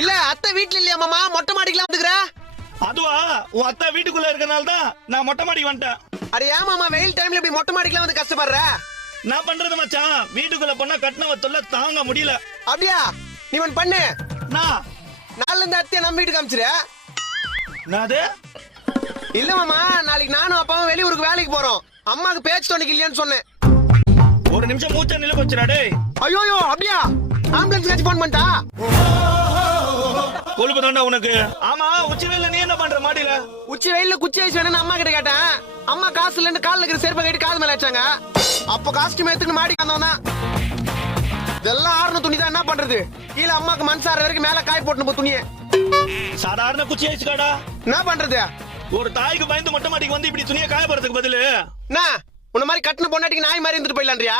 இல்ல அத்தை வீட்ல இல்லையா மாமா? மொட்டை மாடிக்கலாம் வந்துக்கிற? அதுவா? உன் அத்தா வீட்டுக்குள்ள இருக்கனால தான் நான் மொட்டை மாடிக்கு வந்துட்டேன். அட ஏன் மாமா வெயில் டைம்ல இப்படி மொட்டை மாடிக்கலாம் வந்து கஷ்டப்படுற? நான் பண்றது மச்சான் வீட்டுக்குள்ள போனா கட்டினவ தொல்லை தாங்க முடியல. அப்படியா? நீ ஒன்று பண்ணு. நான் நாலுல இருந்து அத்தையை நம்ம வீட்டுக்கு காமிச்சிரு என்னது இல்ல மாமா நாளைக்கு நானும் அப்பாவும் வெளியூருக்கு வேலைக்கு போறோம். அம்மாக்கு பேச்சு துணைக்கு இல்லையான்னு சொன்னேன். ஒரு நிமிஷம் மூச்ச நில வச்சுடா டேய் ஐயோ அப்படியா? ஆம்புலன்ஸ் கட்சி போன் பண்ணிட்டா? கொழுப்பு தாண்டா உனக்கு. ஆமா உச்சி வெயில்ல நீ என்ன பண்ற மாடியில? உச்சி வெயில்ல குச்சி ஐஸ் வேணும்னு அம்மா கிட்ட கேட்டேன். அம்மா காசு இல்லைன்னு காலில் இருக்கிற செருப்பை கட்டி காது மேல வச்சாங்க. அப்ப காஸ்டியூம் எடுத்துன்னு மாடி வந்தவன். இதெல்லாம் ஆறுன துணி தான் என்ன பண்றது? கீழே அம்மாக்கு மனசார வரைக்கும் மேல காய் போட்டு போ துணியை. சாதாரண குச்சி ஆயிடுச்சுக்காடா என்ன பண்றது? ஒரு தாய்க்கு பயந்து மொட்டை மாடிக்கு வந்து இப்படி துணியை காயப்படுறதுக்கு பதிலு? என்ன? உன்ன மாதிரி கட்டின பொண்டாட்டிக்கு நாய் மாதிரி இருந்துட்டு போயிடலான்றியா?